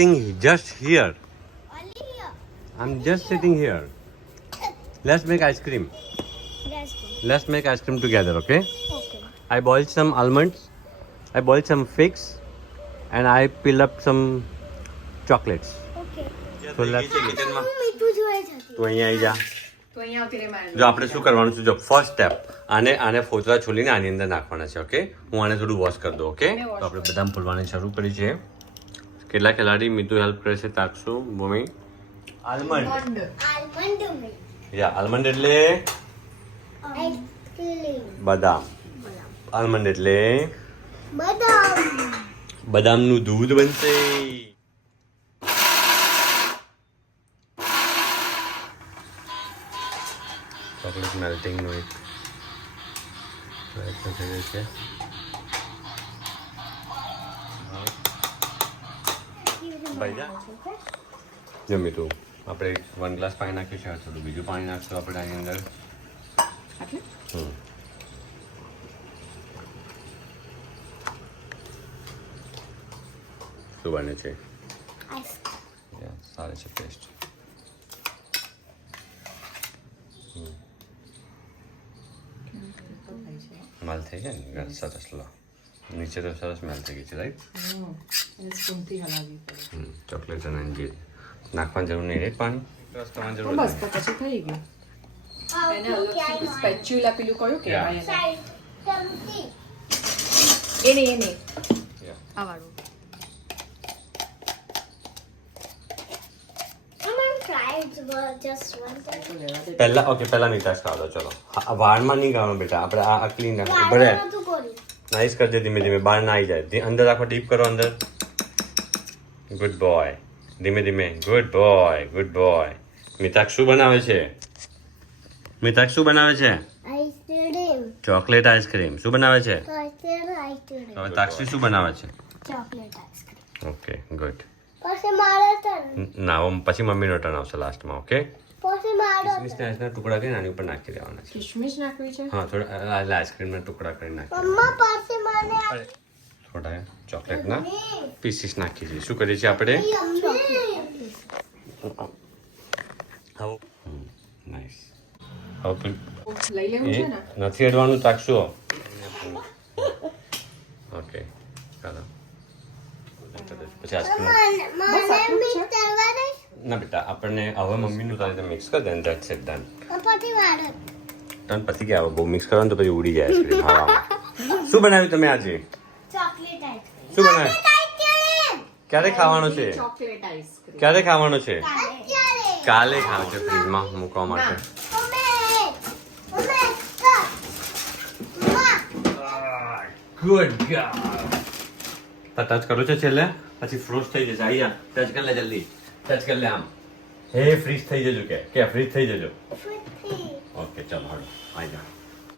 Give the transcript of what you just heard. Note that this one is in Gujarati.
sitting just here. Only here. I'm just sitting here. Let's make ice cream. Let's go. Let's make ice cream together, okay? Okay. I boiled some almonds. I boiled some figs. And I peeled up some chocolates. Okay. So let's હું મીઠું જોઈ જતી. તું અહીંયા આવી જા. તો અહીંયા આવતી રે મારે. જો આપણે શું કરવાનું છે, જો ફર્સ્ટ સ્ટેપ આને ફોતરા છોલીને આની અંદર નાખવાના છે, ઓકે? હું આને થોડું વોશ કરી દઉં, ઓકે? તો આપણે બદામ ફોલવાની શરૂ કરી છે. કેટલા ખેલાડી મીતુ હેલ્પ કરે છે? તાકસુ, ભૂમિ. આલમંડ. Almond milk. યા આલમંડ એટલે આઈસ્ક્રીમ. બદામ. આલમંડ એટલે બદામ. બદામનું દૂધ બનશે. ચોકલેટ મેલ્ટિંગનો એક પ્રયત્ન થઈ રહ્યો છે. જમી તું આપણે 1 ગ્લાસ પાણી નાખ્યું છે, થોડું બીજું પાણી નાખશું આપણે આની અંદર. શું બને છે? સારી છે ટેસ્ટ. મેલ થઈ ગયા ને સરસ. લો નીચે તો સરસ મેલ થઈ ગઈ છે, રાઈટ? સ્પૂનથી હલાવવી પડે. ચોકલેટ અને અંજીર નાખવાની જરૂર નહીં, રાઈટ? પાણી રસ કરવાની જરૂર બસ તો પછી થઈ ગયું. એને અલગથી સ્પેચ્યુલા પેલું કયું કહેવાય એને? ચમચી. એને આ વાળું. Just one second. પહેલા નીતાશ ખાવા દો. ચલો વાળમાં નહીં ગાવાનું બેટા, આપણે આ ક્લીન બરાબર નાઈસ કરી દે. ધીમે ધીમે બહાર ના આવી જાય. અંદર રાખો, ડીપ કરો અંદર. Good boy. ધીમે ધીમે. Good boy, good boy. Mitaksh શું બનાવે છે? મિતાક્ષ શું બનાવે છે? આઈસ્ક્રીમ. Chocolate ice cream. શું બનાવે છે? આઈસ્ક્રીમ. હવે તાક્ષી શું બનાવે છે? Chocolate ice cream. Okay good. પછી મારો ટર્ન. ના પછી મમ્મીનો ટર્ન આવશે લાસ્ટમાં, ઓકે? પછી મારો કિસમિસના ટુકડા કરીને આની ઉપર નાખી દેવાના છે. કિશમિશ નાખવી છે. હા, થોડા આઈસ્ક્રીમના ટુકડા કરી નાખી. મમ્મા પાસે મને થોડા ચોકલેટના પીસીસ નાખી દઈએ. શું કરીએ છીએ આપણે? નાઈસ. હવે લઈ લેવું છે ને? નથી અડવાનું તાકશો. ઓકે ચાલો પછી આઈસ્ક્રીમ. મને મિક્સ કરવા દે. ના બેટા, આપણને હવે મમ્મીનું તારે મિક્સ કરી દે. That's it, done. પછી મારો ટર્ન પછી ગયા. હવે બહુ મિક્સ કરવાનું તો પછી ઉડી જાય આઈસ્ક્રીમ હવામાં. શું બનાવ્યું તમે આજે? Chocolate ice cream. શું બનાવ્યું? ક્યારે ખાવાનું છે? Chocolate ice cream. ક્યારે ખાવાનું છે? અત્યારે કાલે ખાવાનું છે, ફ્રીજમાં મૂકવા માટે. Good girl. ટચ કરું છે છેલ્લે, પછી ફ્રોઝ થઈ જશે. આઈ જા, ટચ કર લે જલ્દી. ટચ કર લે આમ. હે ફ્રીઝ થઈ જજો કે ફ્રીઝ થઈ જજો. ઓકે ચાલો હાલો આઈ જા.